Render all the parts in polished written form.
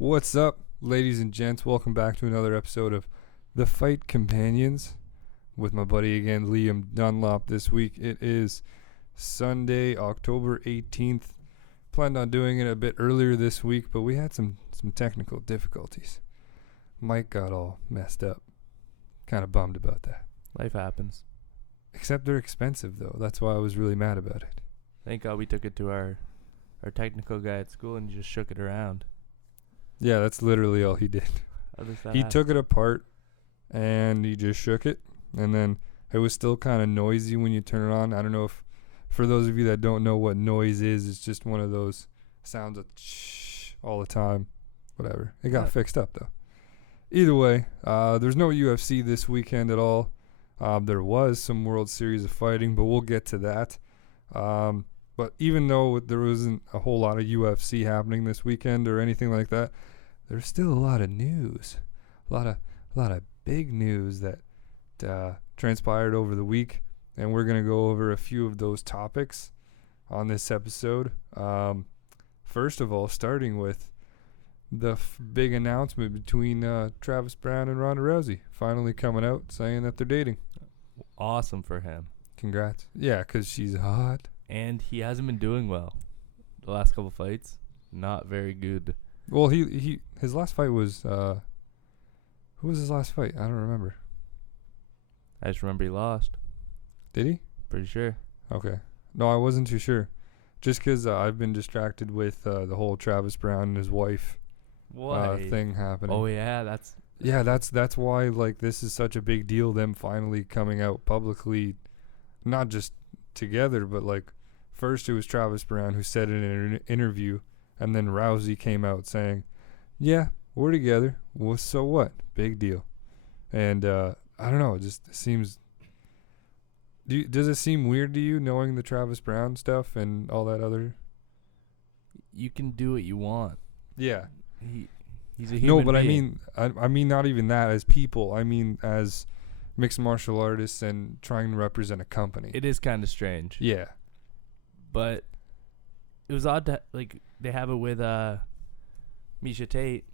What's up, ladies and gents? Welcome back to another episode of The Fight Companions with my buddy again, Liam Dunlop. This week it is Sunday, October 18th. Planned on doing it a bit earlier this week, but we had some technical difficulties. Mike got all messed up. Kind of bummed about that. Life happens. Except they're expensive, though. That's why I was really mad about it. Thank God we took it to our technical guy at school and he just shook it around. Yeah, that's literally all he did. He took it apart and he just shook it, and then it was still kind of noisy when you turn it on. I don't know if, for those of you that don't know what noise is, it's just one of those sounds of shh all the time. Whatever. It got fixed up, though. Either way, there's no UFC this weekend at all. There was some World Series of Fighting, but we'll get to that. But even though there wasn't a whole lot of UFC happening this weekend or anything like that, there's still a lot of news, a lot of big news that transpired over the week, and we're gonna go over a few of those topics on this episode. First of all, starting with the big announcement between Travis Browne and Ronda Rousey finally coming out saying that they're dating. Awesome for him. Congrats. Yeah, 'cause she's hot. And he hasn't been doing well. The last couple fights, not very good. Well, his last fight was who was his last fight? I don't remember. I just remember he lost. Did he? Pretty sure. Okay. No, I wasn't too sure. Just 'cause I've been distracted with the whole Travis Browne and his wife thing happening. Oh yeah, that's why like this is such a big deal. Them finally coming out publicly, not just together, but like first it was Travis Browne who said it in an interview, and then Rousey came out saying, "Yeah, we're together. Well, so what? Big deal." And I don't know. It just seems. Does it seem weird to you knowing the Travis Browne stuff and all that other? You can do what you want. Yeah. He's a human being. I I mean not even that as people. I mean as mixed martial artists and trying to represent a company. It is kind of strange. Yeah. But it was odd to they have it with Misha Tate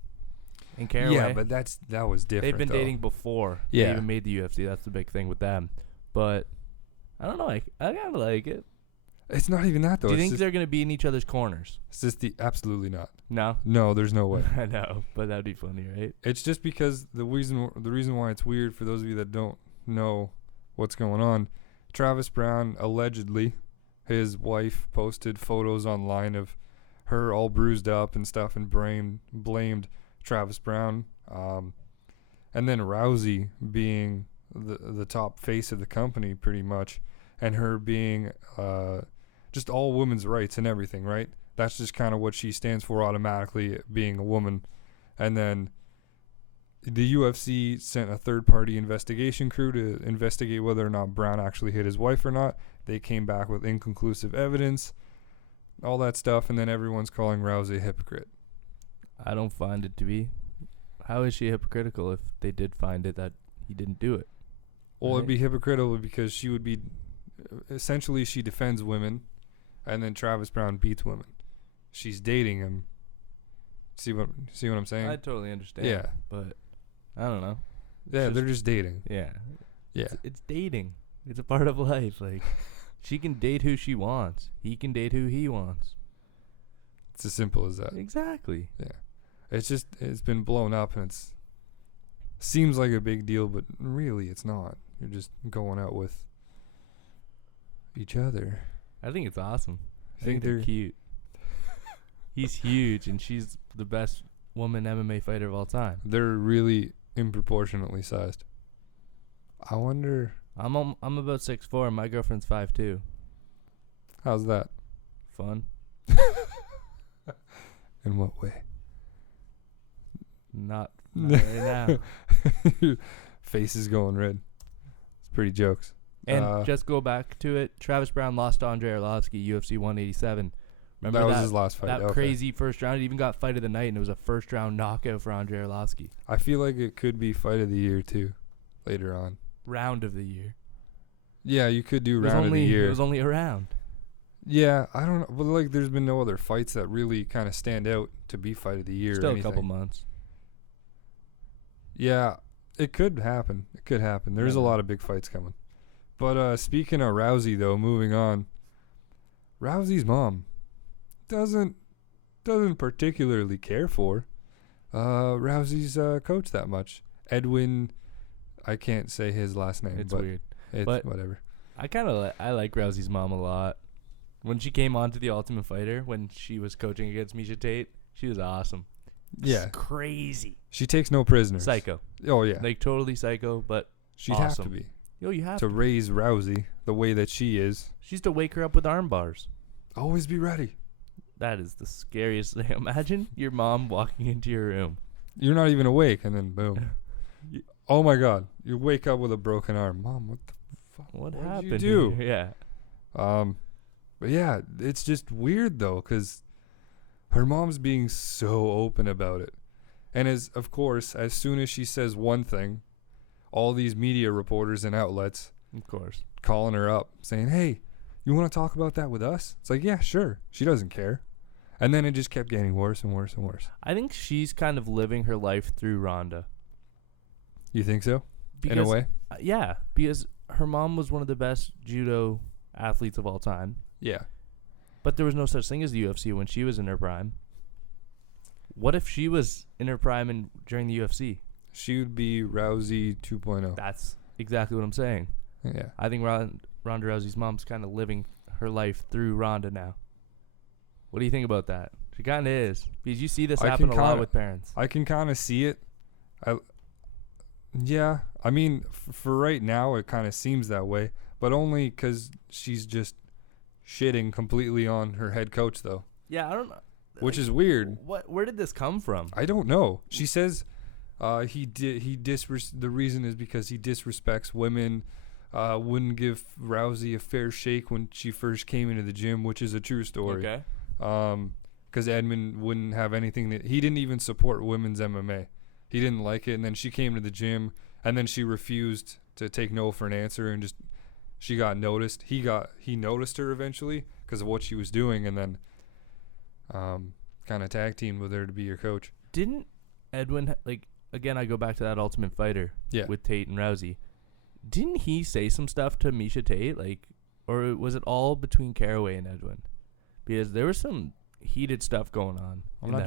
and Caraway. Yeah, but that was different. They've been dating before. Yeah. They even made the UFC. That's the big thing with them. But I don't know. I kind of like it. It's not even that though. Do you think they're going to be in each other's corners? It's just absolutely not. No. No, there's no way. I know, but that'd be funny, right? It's just because the reason why it's weird for those of you that don't know what's going on. Travis Browne, allegedly, his wife posted photos online of her all bruised up and stuff, and blamed Travis Browne. And then Rousey being the top face of the company pretty much, and her being just all women's rights and everything, right? That's just kind of what she stands for automatically, being a woman. And then the UFC sent a third-party investigation crew to investigate whether or not Browne actually hit his wife or not. They came back with inconclusive evidence, all that stuff, and then everyone's calling Rousey a hypocrite. I don't find it to be. How is she hypocritical if they did find it that he didn't do it? Well, right? It'd be hypocritical because she would be... Essentially, she defends women, and then Travis Browne beats women. She's dating him. See what I'm saying? I totally understand. Yeah. But I don't know. Yeah, they're just dating. Yeah. Yeah. It's dating. It's a part of life. Like, she can date who she wants. He can date who he wants. It's as simple as that. Exactly. Yeah. It's been blown up, and it's seems like a big deal, but really it's not. You're just going out with each other. I think it's awesome. I think they're cute. He's huge, and she's the best woman MMA fighter of all time. They're really improportionately sized. I wonder. I'm about 6'4", and my girlfriend's 5'2". How's that? Fun. In what way? Not right now. Face is going red. It's pretty jokes. And just go back to it. Travis Browne lost to Andrei Arlovski, UFC 187. Remember that was his last fight. That crazy first round. It even got fight of the night, and it was a first-round knockout for Andrei Arlovski. I feel like it could be fight of the year, too, later on. Round of the year. Yeah, you could do round of the year. It was only a round. Yeah, I don't know. But, like, there's been no other fights that really kind of stand out to be fight of the year. Still a couple months. Yeah, it could happen. It could happen. There's a lot of big fights coming. But speaking of Rousey, though, moving on, Rousey's mom doesn't particularly care for Rousey's coach that much. Edwin, I can't say his last name. It's but weird. It's but whatever. I like Rousey's mom a lot. When she came on to The Ultimate Fighter, when she was coaching against Miesha Tate, she was awesome. Yeah. Crazy. She takes no prisoners. Psycho. Oh, yeah. Like, totally psycho, but She'd awesome. have to be. Yo, you have to raise Rousey the way that she is. She used to wake her up with arm bars. Always be ready. That is the scariest thing. Imagine your mom walking into your room. You're not even awake, and then boom. Oh, my God. You wake up with a broken arm. Mom, what the fuck? What did happened? You do? Yeah. But yeah, it's just weird though, because her mom's being so open about it, and of course, as soon as she says one thing, all these media reporters and outlets, of course, calling her up saying, "Hey, you want to talk about that with us?" It's like, yeah, sure. She doesn't care, and then it just kept getting worse and worse and worse. I think she's kind of living her life through Ronda. You think so? Because, in a way, yeah, because her mom was one of the best judo athletes of all time. Yeah. But there was no such thing as the UFC when she was in her prime. What if she was in her prime during the UFC? She would be Rousey 2.0. That's exactly what I'm saying. Yeah. I think Ronda Rousey's mom's kind of living her life through Ronda now. What do you think about that? She kind of is. Because you see this happen a lot with parents. I can kind of see it. Yeah. I mean, for right now, it kind of seems that way. But only because she's just shitting completely on her head coach, though. Yeah, I don't know. Which is weird. Where did this come from? I don't know. She says the reason is because he disrespects women, wouldn't give Rousey a fair shake when she first came into the gym, which is a true story. Okay. Because Edmund wouldn't have anything he didn't even support women's MMA. He didn't like it, and then she came to the gym, and then she refused to take no for an answer, and just she got noticed. He noticed her eventually because of what she was doing, and then kind of tag teamed with her to be your coach. Didn't Edwin, again, I go back to that Ultimate Fighter with Tate and Rousey. Didn't he say some stuff to Miesha Tate, or was it all between Caraway and Edwin? Because there was some heated stuff going on.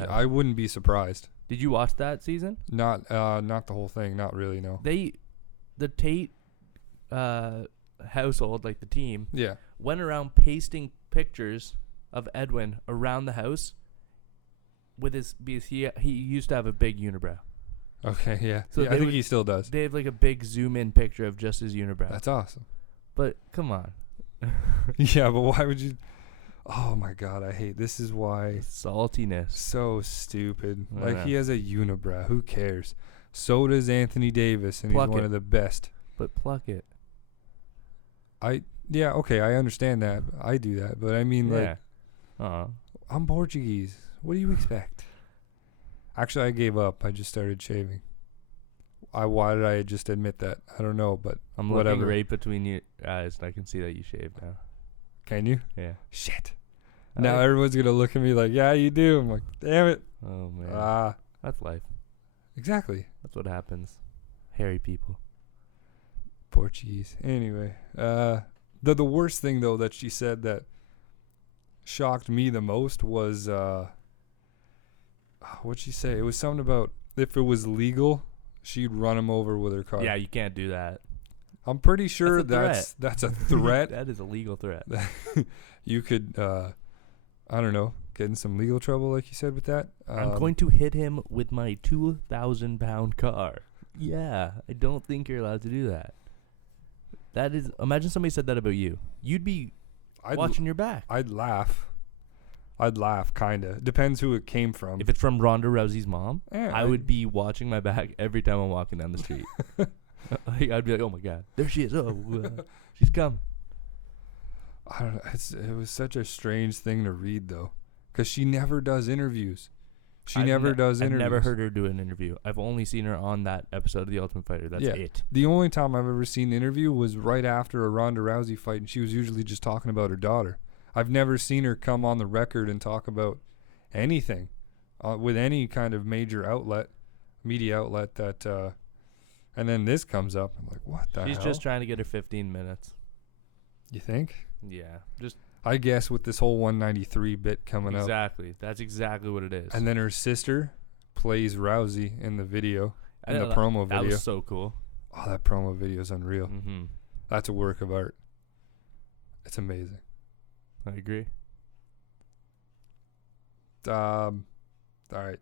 I wouldn't be surprised. Did you watch that season? Not the whole thing. Not really. No. The Tate household, the team, went around pasting pictures of Edwin around the house because he used to have a big unibrow. Okay, yeah. So I think he still does. They have a big zoom in picture of just his unibrow. That's awesome. But come on. Yeah, but why would you? Oh my God, I hate. This is why saltiness. So stupid. He has a unibrow. Who cares? So does Anthony Davis, and he's one of the best. But pluck it. Yeah, okay, I understand that. I do that, but I mean, I'm Portuguese. What do you expect? Actually, I gave up. I just started shaving. Why did I just admit that? I don't know, but I'm looking right between your eyes, and I can see that you shaved now. Can you? Yeah. Shit. Now everyone's going to look at me like, yeah, you do. I'm like, damn it. Oh, man. That's life. Exactly. That's what happens. Hairy people. Portuguese. Anyway. The worst thing, though, that she said that shocked me the most was, what'd she say? It was something about if it was legal, she'd run him over with her car. Yeah, you can't do that. I'm pretty sure that's a threat. That is a legal threat. You could, I don't know, get in some legal trouble, like you said, with that. I'm going to hit him with my 2,000-pound car. Yeah, I don't think you're allowed to do that. That is, imagine somebody said that about you. You'd be watching your back. I'd laugh, kind of. Depends who it came from. If it's from Ronda Rousey's mom, I would be watching my back every time I'm walking down the street. I'd be like, oh my God, there she is. Oh, she's come. I don't know. It was such a strange thing to read, though, because she never does interviews. I've never heard her do an interview. I've only seen her on that episode of The Ultimate Fighter. That's it. The only time I've ever seen an interview was right after a Ronda Rousey fight, and she was usually just talking about her daughter. I've never seen her come on the record and talk about anything with any kind of major media outlet that, and then this comes up. I'm like, what the hell? She's just trying to get her 15 minutes. You think? Yeah. Just. I guess with this whole 193 bit coming up. Exactly. That's exactly what it is. And then her sister plays Rousey in the video, in the promo video. That was so cool. Oh, that promo video is unreal. Mm-hmm. That's a work of art. It's amazing. I agree. All right.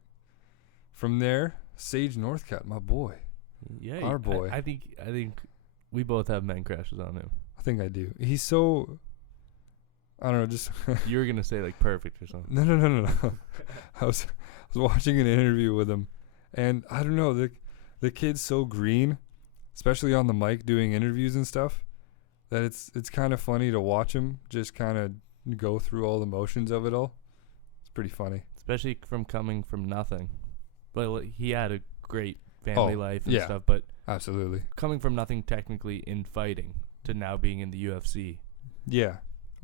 From there, Sage Northcutt, my boy. Yeah, our boy. I think we both have men crushes on him. I think I do. He's so, I don't know, just you were gonna say like perfect or something. No. I was watching an interview with him, and I don't know, the kid's so green, especially on the mic doing interviews and stuff, that it's kind of funny to watch him just kind of go through all the motions of it all. It's pretty funny, especially from coming from nothing. But he had a great family life and stuff. But absolutely, coming from nothing technically in fighting to now being in the UFC. Yeah,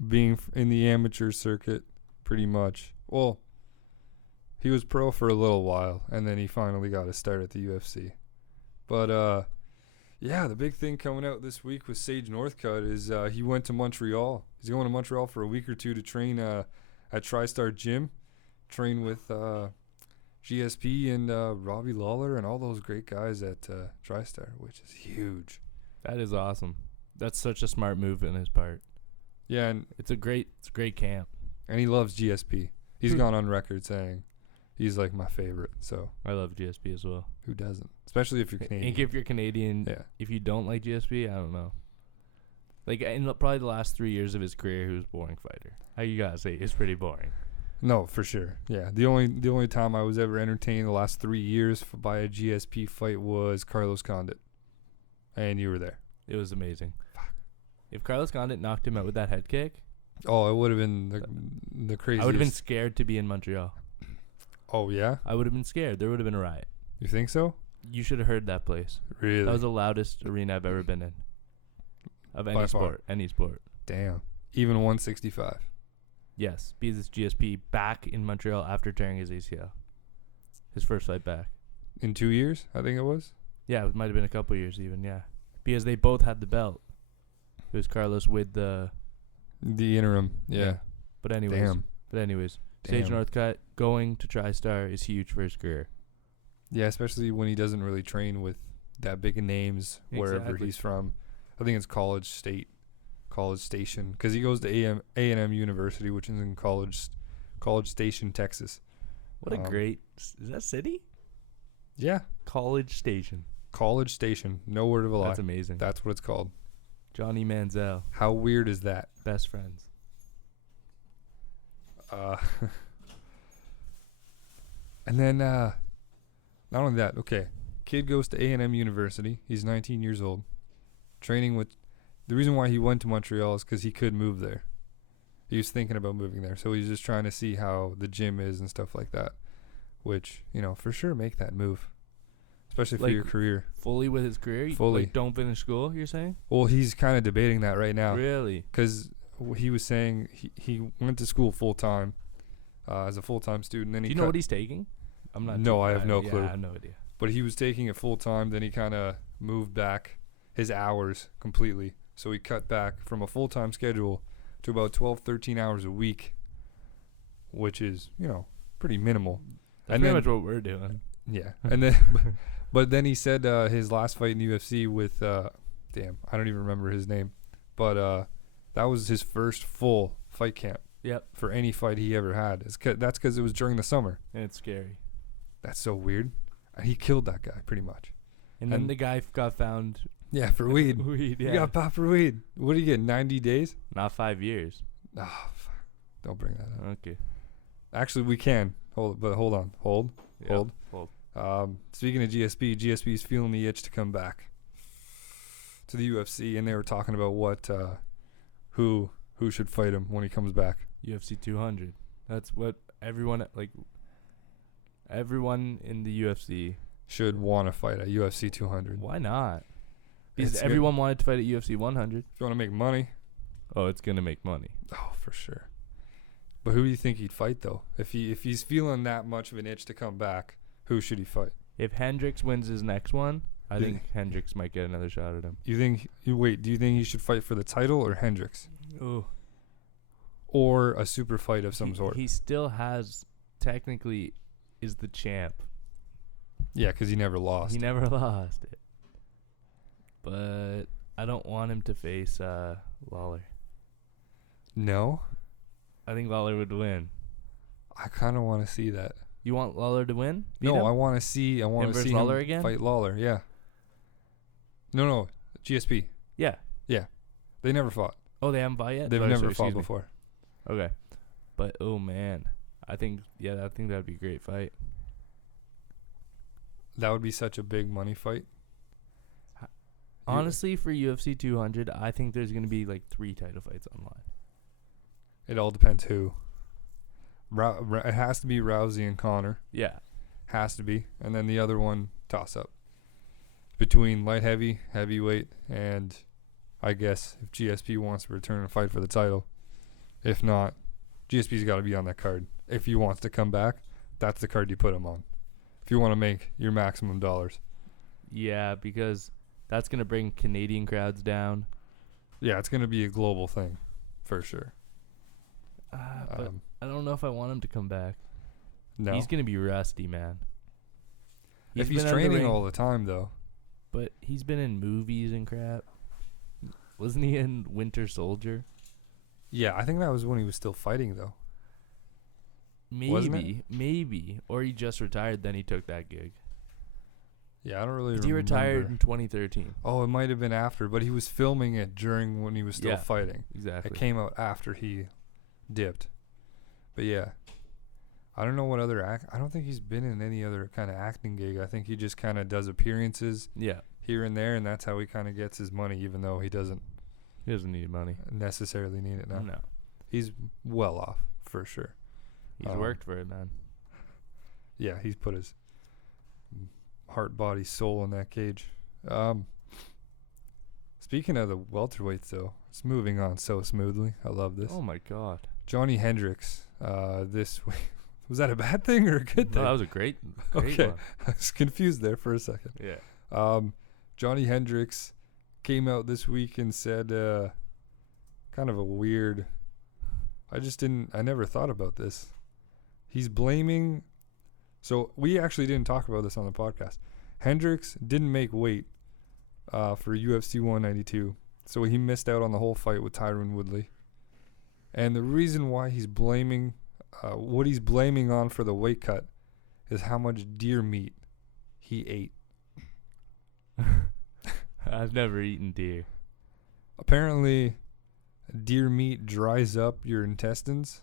being in the amateur circuit, pretty much. Well, he was pro for a little while, and then he finally got a start at the UFC. But yeah, the big thing coming out this week with Sage Northcutt is he went to Montreal. He's going to Montreal for a week or two to train at TriStar Gym, train with GSP and Robbie Lawler and all those great guys at TriStar, which is huge. That is awesome. That's such a smart move on his part. Yeah, and it's a great camp. And he loves GSP. He's gone on record saying he's like my favorite. So I love GSP as well. Who doesn't? Especially if you're Canadian. I think if you're Canadian, if you don't like GSP, I don't know. Like in probably the last 3 years of his career, he was a boring fighter. You gotta say it's pretty boring. No, for sure. Yeah, the only time I was ever entertained the last 3 years by a GSP fight was Carlos Condit, and you were there. It was amazing. If Carlos Condit knocked him out with that head kick, oh, it would have been the craziest. I would have been scared to be in Montreal. Oh yeah, I would have been scared. There would have been a riot. You think so? You should have heard that place. Really? That was the loudest arena I've ever been in. Of any sport. Any sport. Damn. Even 165. Yes. Because it's GSP back in Montreal after tearing his ACL. His first fight back. In 2 years, I think it was? Yeah, it might have been a couple years even, yeah. Because they both had the belt. It was Carlos with the interim, yeah. But anyways. Sage Northcutt going to TriStar is huge for his career. Yeah, especially when he doesn't really train with that big of names wherever he's from. I think it's College Station, because he goes to A&M University, which is in College Station, Texas. What a great... Is that city? Yeah. College Station. College Station. No word of a lie. That's amazing. That's what it's called. Johnny Manziel. How weird is that? Best friends. And then, not only that, okay, kid goes to A&M University. He's 19 years old. Training with, the reason why he went to Montreal is because he could move there. He was thinking about moving there. So he's just trying to see how the gym is and stuff like that. Which, for sure make that move. Especially for your career. Fully with his career? Fully. Like don't finish school, you're saying? Well, he's kind of debating that right now. Really? Because he was saying he went to school full-time as a full-time student. Then Do you know what he's taking? I'm not. No, I have no clue. Yeah, I have no idea. But he was taking it full-time. Then he kind of moved back his hours completely. So he cut back from a full-time schedule to about 12, 13 hours a week, which is, pretty minimal. That's pretty much what we're doing. Yeah. And then, but then he said his last fight in the UFC with, I don't even remember his name. But that was his first full fight camp. Yep. For any fight he ever had. That's because it was during the summer. And it's scary. That's so weird. And he killed that guy, pretty much. And then the guy got found... Yeah, for weed. Yeah. He got popped for weed. What do you get, 90 days? Not 5 years. Oh, don't bring that up. Okay. Actually, we can. Hold on. Hold. Speaking of GSP's feeling the itch to come back to the UFC, and they were talking about what, who should fight him when he comes back. UFC 200. That's what everyone in the UFC should want to fight at UFC 200. Why not? Because everyone wanted to fight at UFC 100. If you want to make money. Oh, it's going to make money. Oh, for sure. But who do you think he'd fight though? If he's feeling that much of an itch to come back, who should he fight? If Hendricks wins his next one, I think Hendricks might get another shot at him. Do you think he should fight for the title or Hendricks? Ooh. Or a super fight of some sort? He still technically is the champ. Yeah, because he never lost. He never lost it. But I don't want him to face Lawler. No? I think Lawler would win. I kind of want to see that. You want Lawler to win? No, I want to see him Lawler again? Fight Lawler, yeah. No, GSP. Yeah. Yeah. They never fought. Oh, they haven't fought yet? They've never fought before. Okay. But, oh, man. I think that would be a great fight. That would be such a big money fight. Honestly, for UFC 200, I think there's going to be like 3 title fights online. It all depends who. It has to be Rousey and Conor. Yeah. Has to be. And then the other one, toss-up. Between light heavy, heavyweight, and I guess if GSP wants to return and fight for the title. If not, GSP's got to be on that card. If he wants to come back, that's the card you put him on. If you want to make your maximum dollars. Yeah, because that's going to bring Canadian crowds down. Yeah, it's going to be a global thing, for sure. But I don't know if I want him to come back. No. He's going to be rusty, man. If he's training all the time, though. But he's been in movies and crap. Wasn't he in Winter Soldier? Yeah, I think that was when he was still fighting, though. Maybe. Or he just retired, then he took that gig. Yeah, I don't really remember. He retired in 2013. Oh, it might have been after, but he was filming it during when he was still fighting. Exactly. It came out after he dipped. But yeah, I don't know what other I don't think he's been in any other kind of acting gig. I think he just kind of does appearances here and there, and that's how he kind of gets his money, even though he doesn't need money. Necessarily need it now. No. He's well off, for sure. He's worked for it, man. Yeah, he's put his heart, body, soul in that cage. Speaking of the welterweights, though, it's moving on so smoothly. I love this. Oh, my God. Johnny Hendricks, this week. Was that a bad thing or a good thing? No, that was a great okay. one. I was confused there for a second. Yeah. Johnny Hendricks came out this week and said kind of a weird... I never thought about this. He's blaming... So we actually didn't talk about this on the podcast. Hendricks didn't make weight for UFC 192, so he missed out on the whole fight with Tyron Woodley. And the reason why he's blaming, what he's blaming on for the weight cut is how much deer meat he ate. I've never eaten deer. Apparently, deer meat dries up your intestines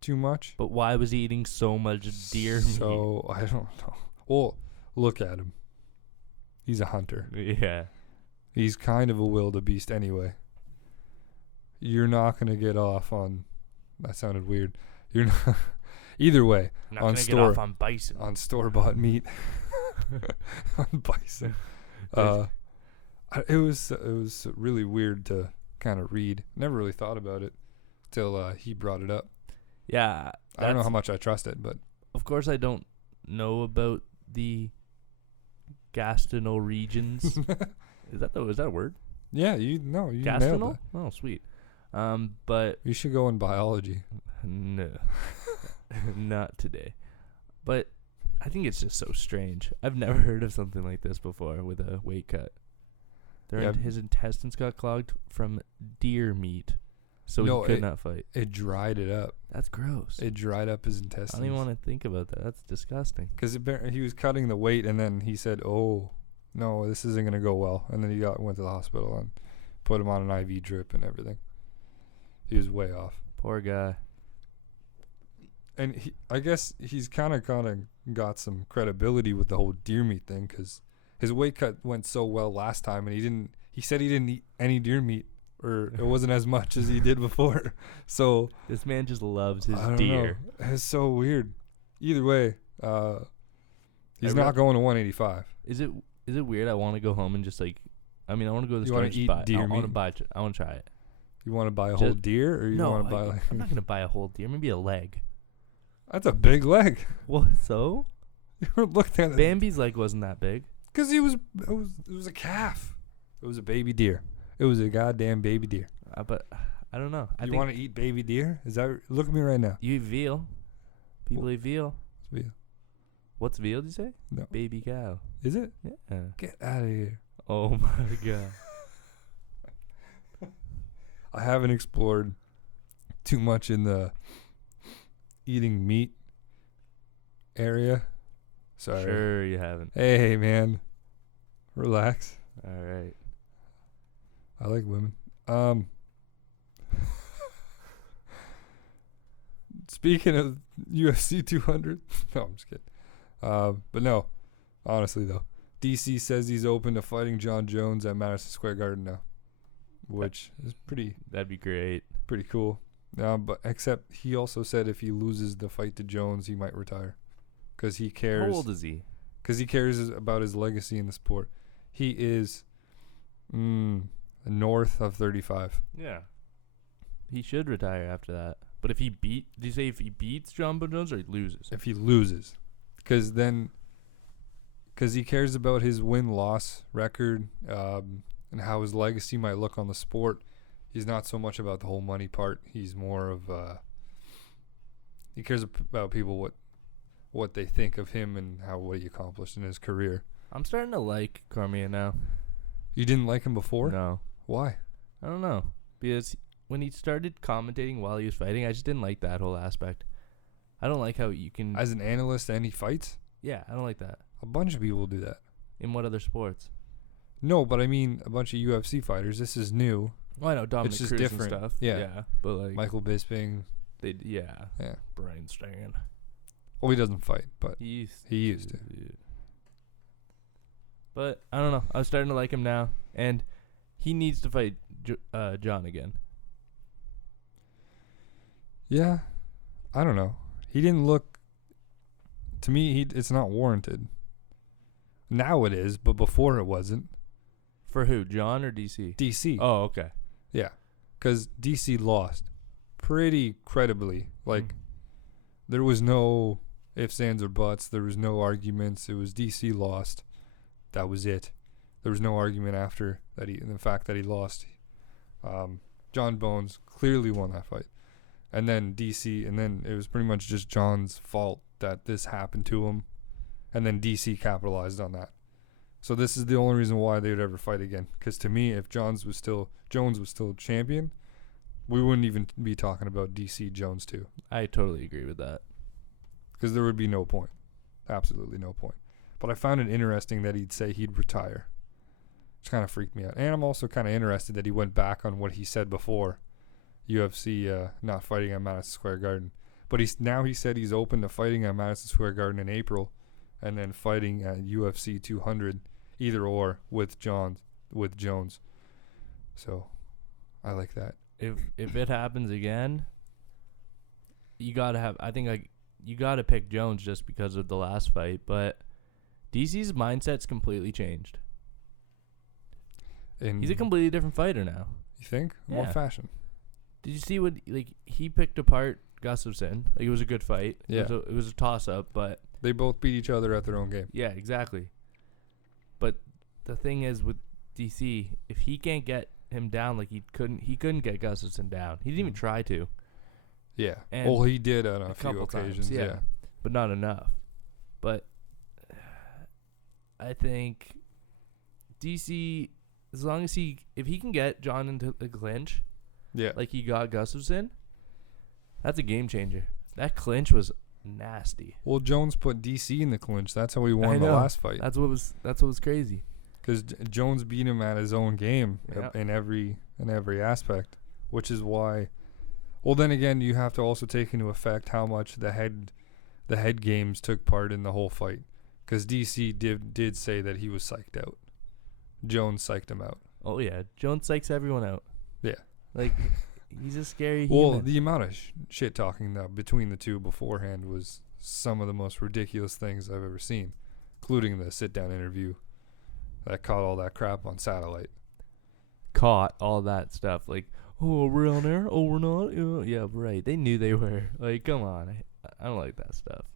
too much. But why was he eating so much deer meat? So, I don't know. Well, look at him. He's a hunter. Yeah. He's kind of a wildebeest anyway. You're not going to get off on... That sounded weird. You're not... Either way. Not going to get off on bison. On store-bought meat. On bison. It was really weird to kind of read. Never really thought about it till he brought it up. Yeah. I don't know how much I trust it, but... Of course I don't know about the gastrointestinal regions. Is that a word? Yeah, you nailed it. Oh, sweet. But you should go in biology. No. Not today. But I think it's just so strange. I've never heard of something like this before with a weight cut. His intestines got clogged from deer meat, so he could not fight. It dried it up. That's gross. It dried up his intestines. I don't even want to think about that. That's disgusting. Because he was cutting the weight, and then he said, "Oh, no, this isn't going to go well." And then he went to the hospital and put him on an IV drip and everything. He was way off. Poor guy. And I guess he's kind of got some credibility with the whole deer meat thing, because his weight cut went so well last time, and he said he didn't eat any deer meat, or it wasn't as much as he did before. So this man just loves his deer. It's so weird. Either way, he's not going to 185. Is it weird? I want to go home and just I want to go to the store and eat deer meat? I want to try it. You want to buy a whole deer, or you want to buy like? I'm not gonna buy a whole deer. Maybe a leg. That's a big leg. What? So? You looked at it. Bambi's leg wasn't that big. Because it was a calf. It was a baby deer. It was a goddamn baby deer. But I don't know. You want to eat baby deer? Is that? Look at me right now. You eat veal. People eat veal. What's veal? What's veal? Did you say? No. Baby cow. Is it? Yeah. Get out of here. Oh my god. I haven't explored too much in the eating meat area. Sorry. Sure you haven't. Hey, man. Relax. All right. I like women. Speaking of UFC 200. No, I'm just kidding. But no. Honestly, though. DC says he's open to fighting John Jones at Madison Square Garden now. Which is pretty... That'd be great. Pretty cool. But except he also said if he loses the fight to Jones, he might retire. Because he cares. How old is he? Because he cares about his legacy in the sport. He is north of 35. Yeah. He should retire after that. But if he did you say if he beats John Jones or he loses? If he loses. Because he cares about his win-loss record and how his legacy might look on the sport. He's not so much about the whole money part. He's more of he cares about people what they think of him and what he accomplished in his career. I'm starting to like Cormier now. You didn't like him before? No. Why? I don't know. Because when he started commentating while he was fighting, I just didn't like that whole aspect. I don't like how you can... As an analyst and he fights? Yeah, I don't like that. A bunch of people do that. In what other sports? No, but I mean a bunch of UFC fighters. This is new. Well, I know Dominic Cruz different. And stuff. Yeah. But like Michael Bisping. Yeah. Yeah. Brian Stan. Well, he doesn't fight, but he used to. Yeah. But I don't know. I'm starting to like him now, and he needs to fight John again. Yeah, I don't know. He didn't look. To me, it's not warranted. Now it is, but before it wasn't. For who, John or DC? DC. Oh, okay. Yeah, because DC lost pretty credibly. Like, there was no ifs, ands, or buts. There was no arguments. It was DC lost. That was it. There was no argument after that. The fact that he lost. John Bones clearly won that fight, and then DC, and then it was pretty much just John's fault that this happened to him, and then DC capitalized on that. So this is the only reason why they would ever fight again. Because to me, if Jones was still champion, we wouldn't even be talking about DC Jones too. I totally agree with that. Because there would be no point. Absolutely no point. But I found it interesting that he'd say he'd retire. Which kind of freaked me out. And I'm also kind of interested that he went back on what he said before UFC not fighting at Madison Square Garden. But he said he's open to fighting at Madison Square Garden in April and then fighting at UFC 200, either or, with Jones. So I like that. If it happens again, you gotta pick Jones just because of the last fight. But DC's mindset's completely changed. He's a completely different fighter now. You think? Yeah. What fashion? Did you see what he picked apart Gustafsson? Like, it was a good fight. Yeah. It was a toss up, but they both beat each other at their own game. Yeah, exactly. But the thing is with DC, if he can't get him down, like he couldn't get Gustafsson down. He didn't even try to. Yeah. And well, he did on a few couple occasions. Times, yeah, but not enough. But I think DC, as long as if he can get John into the clinch, like he got Gustafsson, that's a game changer. That clinch was nasty. Well, Jones put DC in the clinch. That's how he won the last fight. That's what was crazy. Because Jones beat him at his own game in every aspect, which is why. Well, then again, you have to also take into effect how much the head games took part in the whole fight. Because DC did say that he was psyched out. Jones psyched him out. Oh yeah, Jones psychs everyone out. Yeah, like he's a scary. Well, human. the amount of shit talking between the two beforehand was some of the most ridiculous things I've ever seen, including the sit-down interview that caught all that crap on satellite. Caught all that stuff like, Oh, we're on air? Oh, we're not? Yeah, right. They knew they were. Like, come on. I don't like that stuff.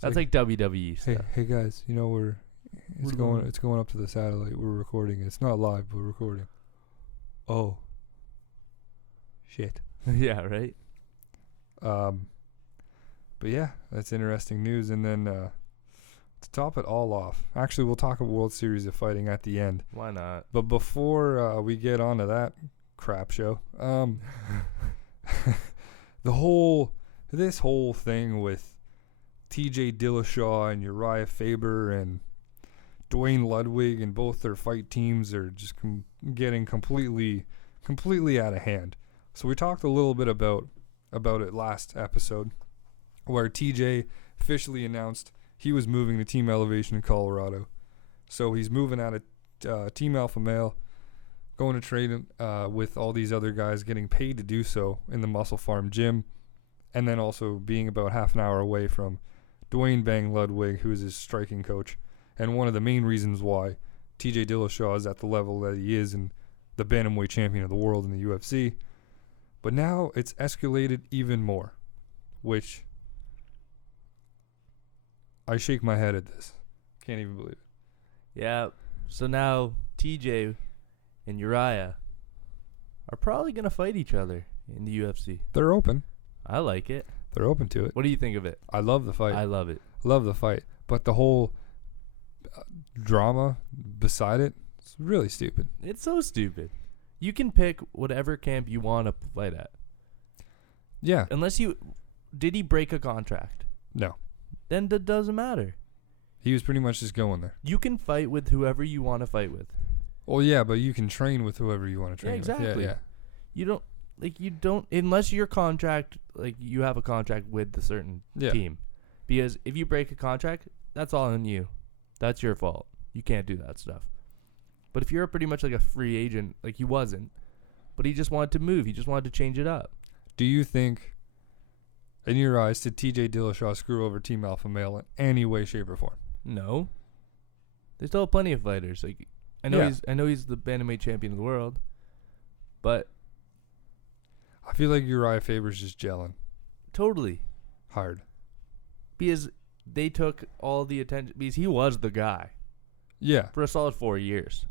That's like WWE stuff. Hey guys, you know it's going up to the satellite. We're recording. It's not live, but we're recording. Oh. Shit. Yeah, right? But yeah, that's interesting news. And then to top it all off, actually, we'll talk about World Series of Fighting at the end. Why not? But before we get on to that crap show, this whole thing with TJ DIllashaw and Uriah Faber and Dwayne Ludwig and both their fight teams are just getting completely out of hand. So we talked a little bit about it last episode, where TJ officially announced he was moving to Team Elevation in Colorado. So he's moving out of Team Alpha Male, going to train with all these other guys, getting paid to do so in the Muscle Farm gym, and then also being about half an hour away from Dwayne Bang Ludwig, who is his striking coach, and one of the main reasons why TJ DIllashaw is at the level that he is and the bantamweight champion of the world in the UFC. But now it's escalated even more, which I shake my head at this. Can't even believe it. Yeah, so now TJ and Uriah are probably going to fight each other in the UFC. They're open. I like it. They're open to it. What do you think of it? I love the fight. I love it. Love the fight. But the whole drama beside it, it's really stupid. It's so stupid. You can pick whatever camp you want to fight at. Yeah. Did he break a contract? No. Then that doesn't matter. He was pretty much just going there. You can fight with whoever you want to fight with. Well, yeah, but you can train with whoever you want to train with. Exactly. Yeah. You don't, unless your contract, you have a contract with the certain team. Because if you break a contract, that's all on you. That's your fault. You can't do that stuff. But if you're pretty much like a free agent, like he wasn't, but he just wanted to move. He just wanted to change it up. Do you think, in your eyes, did TJ DIllashaw screw over Team Alpha Male in any way, shape, or form? No. There's still plenty of fighters. I know he's the bantamweight champion of the world, but I feel like Uriah Faber's just gelling. Totally. Hard. Because they took all the attention, because he was the guy. Yeah. For a solid 4 years.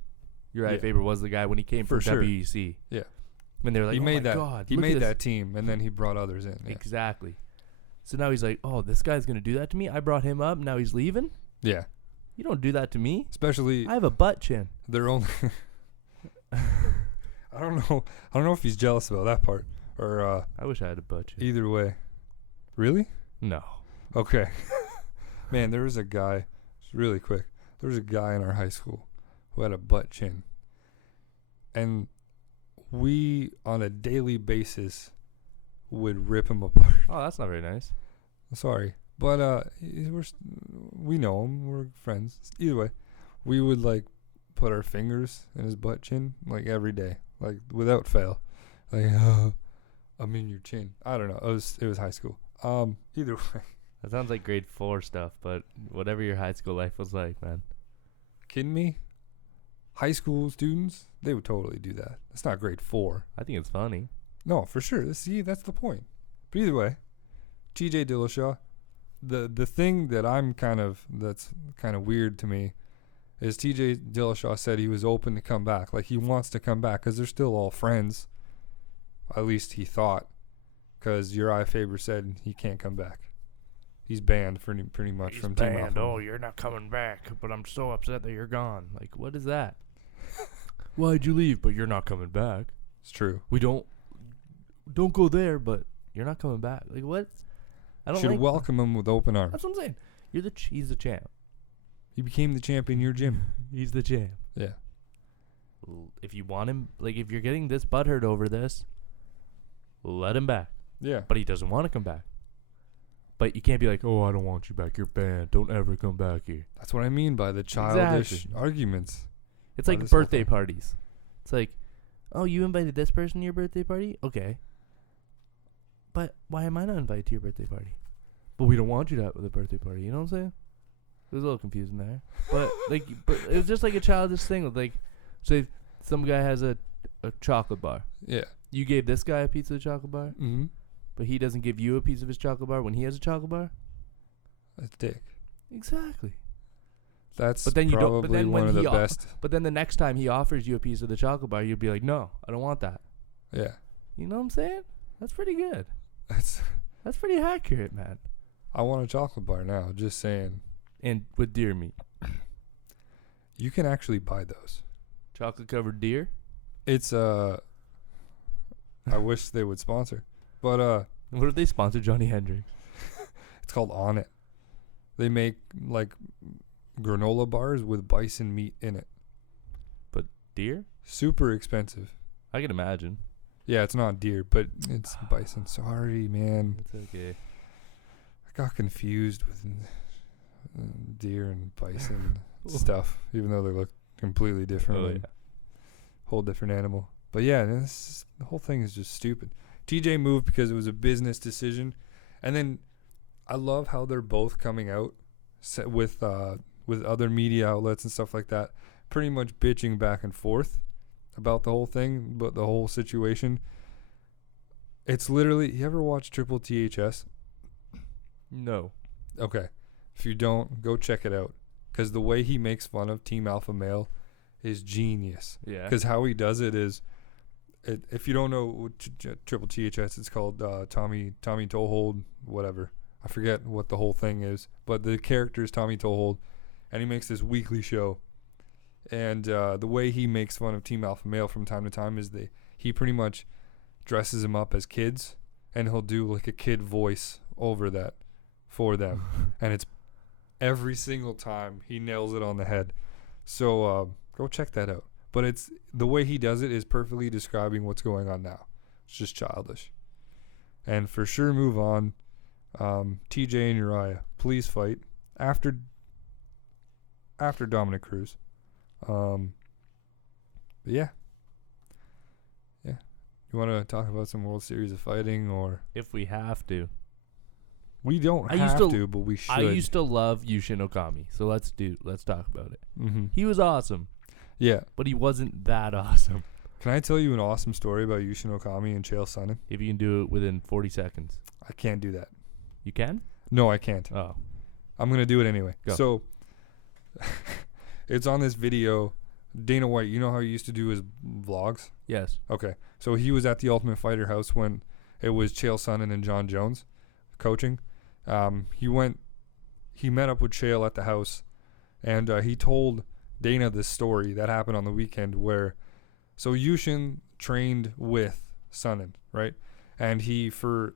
Uriah Faber was the guy when he came from WEC. Yeah. When they were like, my God. He made that team, and then he brought others in. Yeah. Exactly. So now he's like, oh, this guy's going to do that to me? I brought him up, now he's leaving? Yeah. You don't do that to me. Especially... I have a butt chin. They're only... I don't know if he's jealous about that part. Or I wish I had a butt chin. Either way. Really? No. Okay. Man, there was a guy... Really quick. There was a guy in our high school who had a butt chin. And we, on a daily basis, would rip him apart. Oh, that's not very nice. Sorry. But we know him. We're friends. Either way, we would, put our fingers in his butt chin, every day. Without fail. I'm in your chin. I don't know. It was high school. Either way. That sounds like grade 4 stuff, but whatever your high school life was like, man. Kidding me? High school students, they would totally do that. That's not grade 4. I think it's funny. No, for sure. See, that's the point. But either way, TJ DIllashaw, the thing that that's kind of weird to me is TJ DIllashaw said he was open to come back. He wants to come back because they're still all friends. At least he thought. Because Uriah Faber said he can't come back. He's banned pretty much from Team Alpha. Oh, you're not coming back, but I'm so upset that you're gone. What is that? Why'd you leave? But you're not coming back. It's true. We don't go there, but you're not coming back. What? I don't should welcome him with open arms. That's what I'm saying. He's the champ. He became the champ in your gym. He's the champ. Yeah. If you want him, if you're getting this butthurt over this, let him back. Yeah. But he doesn't want to come back. But you can't be like, oh, I don't want you back. You're banned. Don't ever come back here. That's what I mean by the childish arguments. It's like birthday parties. It's like, oh, you invited this person to your birthday party? Okay. But why am I not invited to your birthday party? But we don't want you to have a birthday party. You know what I'm saying? It was a little confusing there. But but it was just like a childish thing. Say some guy has a chocolate bar. Yeah. You gave this guy a piece of the chocolate bar? Mm-hmm. But he doesn't give you a piece of his chocolate bar when he has a chocolate bar? That's dick. Exactly. That's probably one of the best. But then the next time he offers you a piece of the chocolate bar, you'll be like, no, I don't want that. Yeah. You know what I'm saying? That's pretty good. That's pretty accurate, man. I want a chocolate bar now, just saying. And with deer meat. You can actually buy those. Chocolate covered deer? It's I wish they would sponsor. But what if they sponsor Johnny Hendricks? It's called On It. They make like granola bars with bison meat in it. But deer? Super expensive. I can imagine. Yeah, it's not deer, but it's bison. Sorry, man. It's okay. I got confused with deer and bison stuff, even though they look completely different. Oh, yeah. Whole different animal. But yeah, the whole thing is just stupid. TJ moved because it was a business decision. And then I love how they're both coming out with other media outlets and stuff like that, pretty much bitching back and forth about the whole thing, but the whole situation. It's literally, you ever watch Triple THS? No. Okay. If you don't, go check it out. Because the way he makes fun of Team Alpha Male is genius. Yeah. Because how he does it is, if you don't know Triple THS, it's called Tommy Toehold, whatever. I forget what the whole thing is. But the character is Tommy Toehold, and he makes this weekly show. And the way he makes fun of Team Alpha Male from time to time is he pretty much dresses them up as kids, and he'll do like a kid voice over that for them. And it's every single time he nails it on the head. So go check that out. But it's the way he does it is perfectly describing what's going on now. It's just childish. And for sure, move on. TJ and Uriah, please fight after Dominic Cruz. But yeah. You want to talk about some World Series of Fighting, or if we have to? We don't have to, but we should. I used to love Yushin Okami, so let's talk about it. Mm-hmm. He was awesome. Yeah, but he wasn't that awesome. Can I tell you an awesome story about Yushin Okami and Chael Sonnen? If you can do it within 40 seconds. I can't do that. You can? No, I can't. Oh. I'm going to do it anyway. Go. So, it's on this video. Dana White, you know how he used to do his vlogs? Yes. Okay. So, he was at the Ultimate Fighter house when it was Chael Sonnen and John Jones coaching. He met up with Chael at the house, and he told Dana this story that happened on the weekend where, so Yushin trained with Sonnen, right? And he, for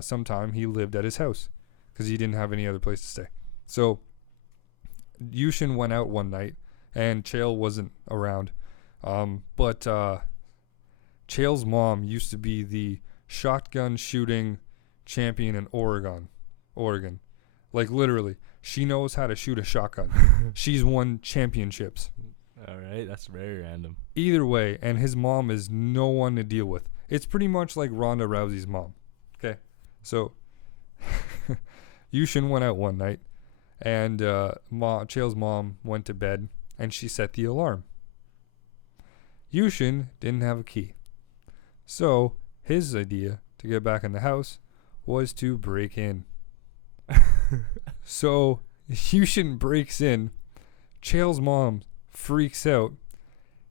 some time, he lived at his house because he didn't have any other place to stay. So Yushin went out one night, and Chael wasn't around. But Chael's mom used to be the shotgun shooting champion in Oregon. Like, literally, she knows how to shoot a shotgun. She's won championships. All right, that's very random. Either way, and his mom is no one to deal with. It's pretty much like Ronda Rousey's mom. Okay, so Yushin went out one night, and Chael's mom went to bed, and she set the alarm. Yushin didn't have a key, so his idea to get back in the house was to break in. So Yushin breaks in. Chael's mom freaks out.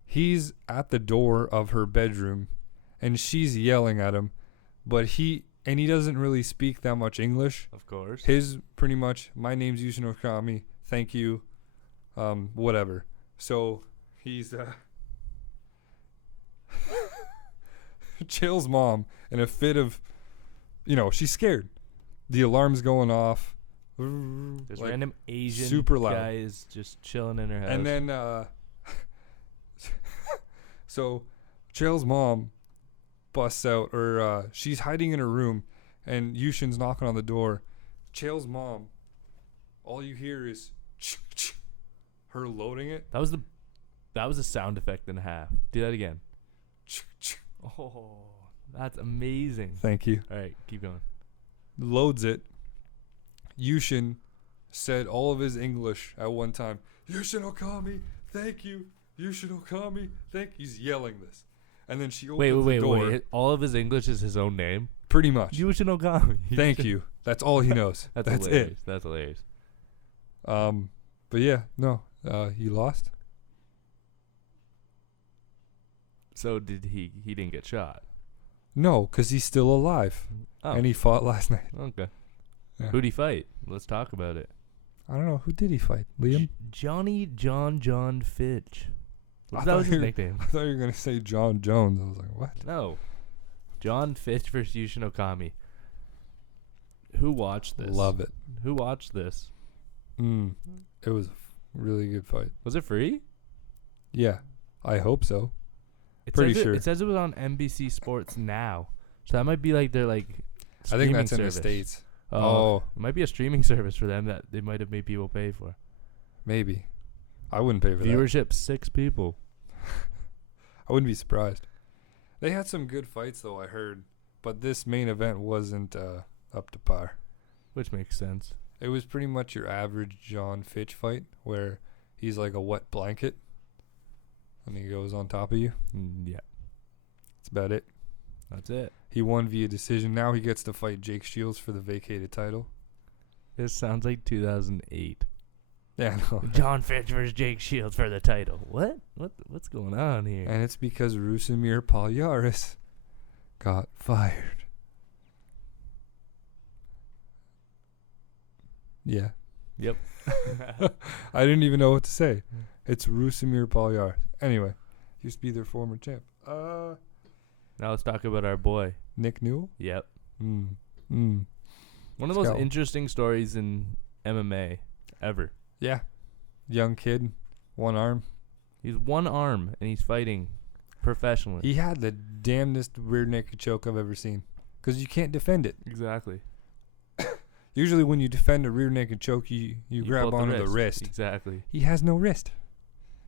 He's at the door of her bedroom, and she's yelling at him, but he doesn't really speak that much English. Of course. His pretty much, my name's Yushin Okami, thank you, whatever. So he's Chael's mom in a fit of, she's scared. The alarm's going off. This like random Asian super loud guy is just chilling in her house. And then, so Chael's mom busts out, or she's hiding in her room, and Yushin's knocking on the door. Chael's mom, all you hear is her loading it. That was a sound effect and a half. Do that again. Oh, that's amazing. Thank you. All right, keep going. Loads it. Yushin said all of his English at one time. Yushin Okami, thank you. Yushin Okami, thank you. He's yelling this. And then she opens the door. Wait. All of his English is his own name? Pretty much. Yushin Okami. Thank you. That's all he knows. That's hilarious. it. That's hilarious. But yeah, no. He lost. So he didn't get shot? No, because he's still alive. Oh. And he fought last night. Okay. Yeah. Who'd he fight? Let's talk about it. I don't know. Who did he fight? Liam? Johnny John Fitch. That was his nickname. I thought you were going to say John Jones. I was like, what? No. John Fitch versus Yushin Okami. Who watched this? Love it. Who watched this? It was a really good fight. Was it free? Yeah. I hope so. Pretty sure. It says it was on NBC Sports Now. So that might be like their I think that's service. in the States. Oh. It might be a streaming service for them that they might have made people pay for. Maybe. I wouldn't pay for Viewership, 6 people. I wouldn't be surprised. They had some good fights, though, I heard. But this main event wasn't up to par. Which makes sense. It was pretty much your average John Fitch fight, where he's like a wet blanket. And he goes on top of you. Yeah. That's about it. That's it. He won via decision. Now he gets to fight Jake Shields for the vacated title. This sounds like 2008. Yeah, no. John Fitch versus Jake Shields for the title. What's going on here? And it's because Rusumir Palyaris got fired. Yeah. Yep. I didn't even know what to say. It's Rusumir Palyaris. Anyway, used to be their former champ. Now let's talk about our boy. Nick Newell? Yep. One of the most interesting stories in MMA ever. Yeah. Young kid, one arm. He's one arm, and he's fighting professionally. He had the damnedest rear naked choke I've ever seen. Because you can't defend it. Exactly. Usually when you defend a rear naked choke, you grab onto the wrist. Exactly. He has no wrist.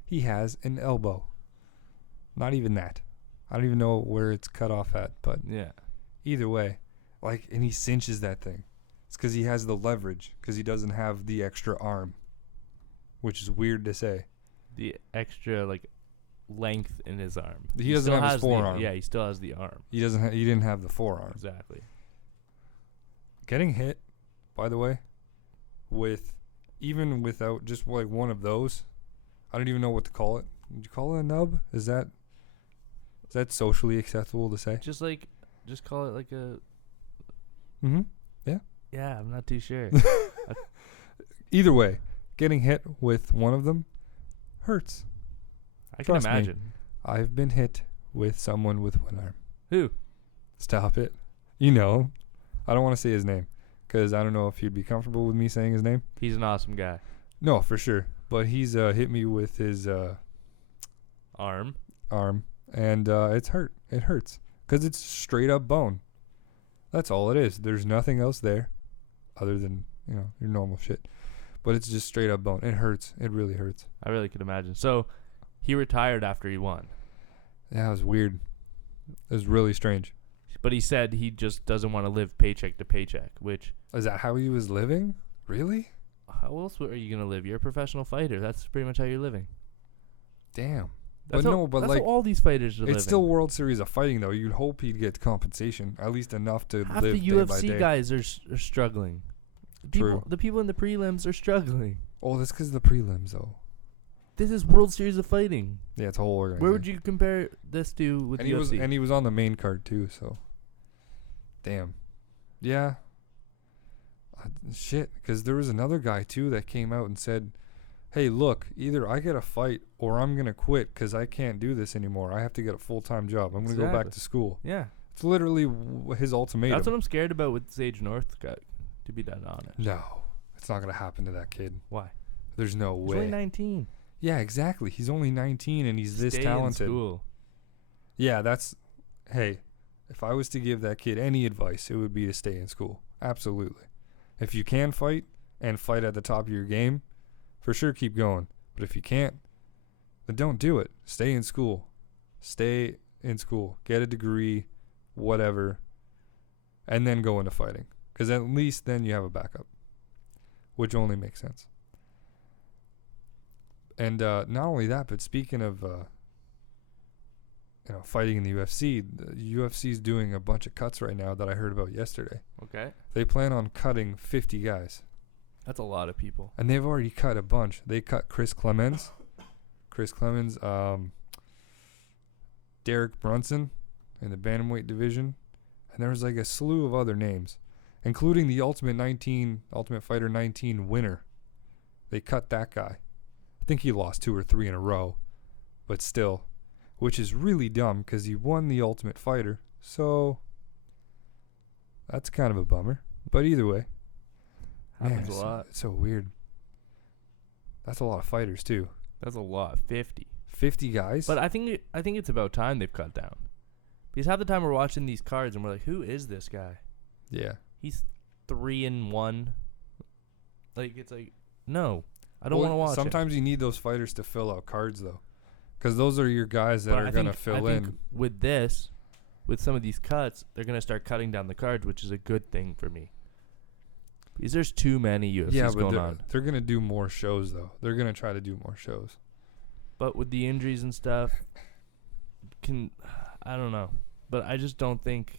He has an elbow. Not even that. I don't even know where it's cut off at, but yeah. Either way, and he cinches that thing. It's because he has the leverage, because he doesn't have the extra arm, which is weird to say. The extra length in his arm. He doesn't have his forearm. He still has the arm. He doesn't. He didn't have the forearm. Exactly. Getting hit, by the way, even without just one of those, I don't even know what to call it. Would you call it a nub? Is that socially acceptable to say? Just call it a. Yeah. Yeah, I'm not too sure. Either way, getting hit with one of them hurts. I can imagine. Me, I've been hit with someone with one arm. Who? Stop it. You know. I don't want to say his name because I don't know if he'd be comfortable with me saying his name. He's an awesome guy. No, for sure. But he's hit me with his arm. And it's hurt. It hurts because it's straight up bone. That's all it is. There's nothing else there other than, your normal shit. But it's just straight up bone. It hurts. It really hurts. I really could imagine. So he retired after he won. Yeah, it was weird. It was really strange. But he said he just doesn't want to live paycheck to paycheck, which... Is that how he was living? Really? How else are you going to live? You're a professional fighter. That's pretty much how you're living. Damn. That's how all these fighters are living. It's still World Series of Fighting, though. You'd hope he'd get compensation, at least enough to Half live the day by UFC day. guys are struggling. True. The people in the prelims are struggling. Oh, that's because of the prelims, though. This is World Series of Fighting. Yeah, it's a whole organization. Where would you compare this to with the UFC? He was on the main card, too, so... Damn. Yeah. Shit, because there was another guy, too, that came out and said... Hey, look, either I get a fight or I'm going to quit because I can't do this anymore. I have to get a full-time job. I'm going to go back to school. Yeah. It's literally his ultimatum. That's what I'm scared about with Sage North, to be that honest. No. It's not going to happen to that kid. Why? There's no way. He's only 19. Yeah, exactly. He's only 19 and he's this talented. In school. Yeah, that's... Hey, if I was to give that kid any advice, it would be to stay in school. Absolutely. If you can fight and fight at the top of your game... For sure, keep going. But if you can't, then don't do it. Stay in school. Stay in school. Get a degree, whatever, and then go into fighting. Because at least then you have a backup, which only makes sense. And not only that, but speaking of fighting in the UFC. The UFC's doing a bunch of cuts right now that I heard about yesterday. Okay. They plan on cutting 50 guys. That's a lot of people. And they've already cut a bunch. They cut Chris Clemens, Derek Brunson in the bantamweight division, and there was like a slew of other names, including the Ultimate Fighter 19 winner. They cut that guy. I think he lost 2 or 3 in a row, but still, which is really dumb because he won the Ultimate Fighter, so that's kind of a bummer. But either way, happens a lot. It's so weird. That's a lot of fighters too. That's a lot. 50 guys. But I think it's about time they've cut down, because half the time we're watching these cards and we're like, who is this guy? Yeah. He's 3-1. Like, it's like, no, I don't want to watch. Sometimes you need those fighters to fill out cards though, because those are your guys that are gonna fill in. With some of these cuts, they're gonna start cutting down the cards, which is a good thing for me. Because there's too many UFCs going on. They're going to do more shows, though. They're going to try to do more shows. But with the injuries and stuff, I don't know. But I just don't think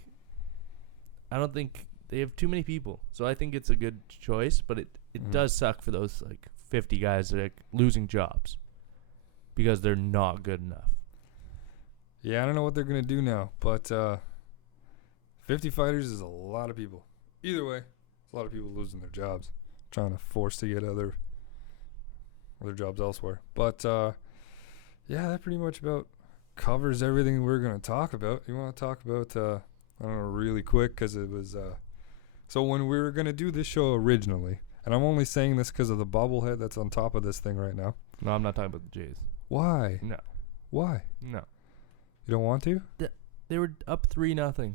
they have too many people. So I think it's a good choice, but it does suck for those like 50 guys that are losing jobs because they're not good enough. Yeah, I don't know what they're going to do now, but 50 fighters is a lot of people. Either way. A lot of people losing their jobs, trying to force to get other jobs elsewhere. But yeah, that pretty much about covers everything we're going to talk about. You want to talk about I don't know, really quick, because it was so when we were going to do this show originally, and I'm only saying this because of the bobblehead that's on top of this thing right now. No, I'm not talking about the Jays. Why? No. Why? No. You don't want to? They were up 3-0.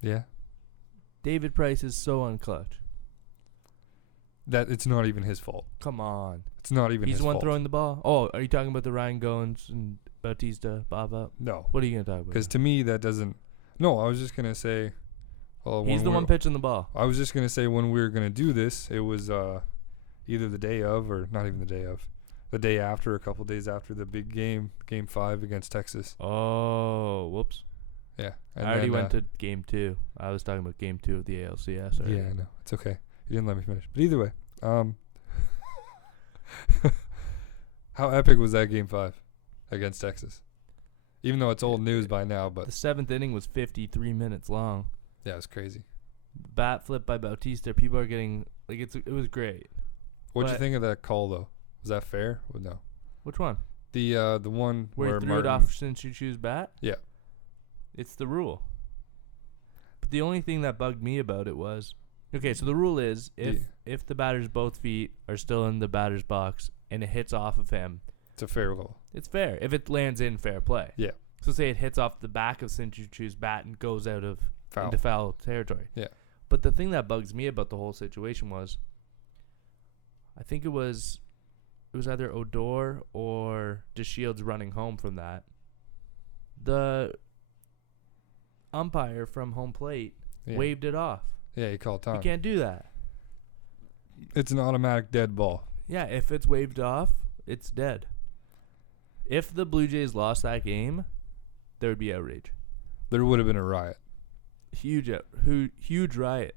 Yeah. David Price is so unclutch. That it's not even his fault. Come on. It's not even his fault. He's the one throwing the ball. Oh, are you talking about the Ryan Goins and Bautista bob up? No. What are you going to talk about? Because to me, that doesn't... No, I was just going to say... He's the one pitching the ball. I was just going to say when we were going to do this, it was either the day of or not even the day of. The day after, a couple days after the big game, Game 5 against Texas. Oh, whoops. Yeah. I already went to Game 2. I was talking about Game 2 of the ALCS already. Yeah, I know. It's okay. You didn't let me finish. But either way, how epic was that Game 5 against Texas? Even though it's old news by now, but... The 7th inning was 53 minutes long. Yeah, it was crazy. Bat flip by Bautista. People are getting... Like, it was great. What'd you think of that call, though? Was that fair? Well, no. Which one? The one where he threw it off since you choose bat? Yeah. It's the rule. But the only thing that bugged me about it was... Okay, so the rule is if the batter's both feet are still in the batter's box and it hits off of him... It's a fair goal. It's fair. If it lands in, fair play. Yeah. So say it hits off the back of since you choose bat and goes out of... into foul territory. Yeah. But the thing that bugs me about the whole situation was... I think it was either Odor or DeShields running home from that. The umpire from home plate waved it off. Yeah, he called time. You can't do that. It's an automatic dead ball. Yeah, if it's waved off, it's dead. If the Blue Jays lost that game, there would be outrage. There would have been a riot. Huge riot.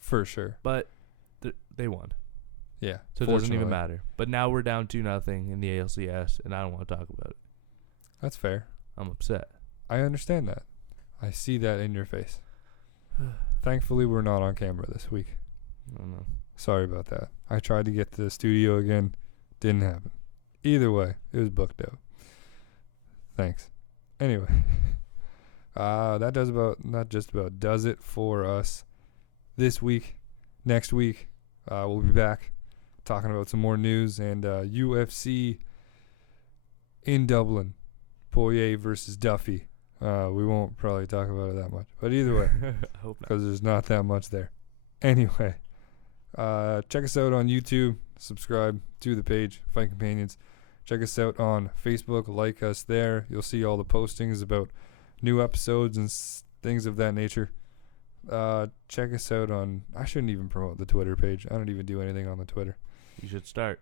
For sure. But they won. Yeah. So it doesn't even matter. But now we're down 2-0 in the ALCS, and I don't want to talk about it. That's fair. I'm upset. I understand that. I see that in your face. Thankfully, we're not on camera this week. I don't know. Sorry about that. I tried to get to the studio again. Didn't happen. Either way, it was booked out. Thanks. Anyway. That does it for us this week. Next week, we'll be back talking about some more news and UFC in Dublin. Poirier versus Duffy. We won't probably talk about it that much. But either way, because there's not that much there. Anyway, check us out on YouTube. Subscribe to the page, Fight Companions. Check us out on Facebook. Like us there. You'll see all the postings about new episodes and things of that nature. Check us out on... I shouldn't even promote the Twitter page. I don't even do anything on the Twitter. You should start.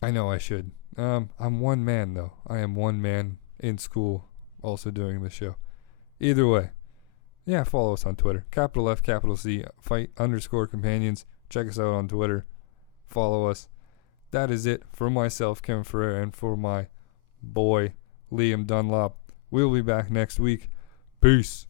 I know I should. I'm one man, though. I am one man in school also doing the show. Either way, yeah, follow us on Twitter. Capital F, capital C, fight_companions. Check us out on Twitter. Follow us. That is it for myself, Kevin Ferrer, and for my boy, Liam Dunlop. We'll be back next week. Peace.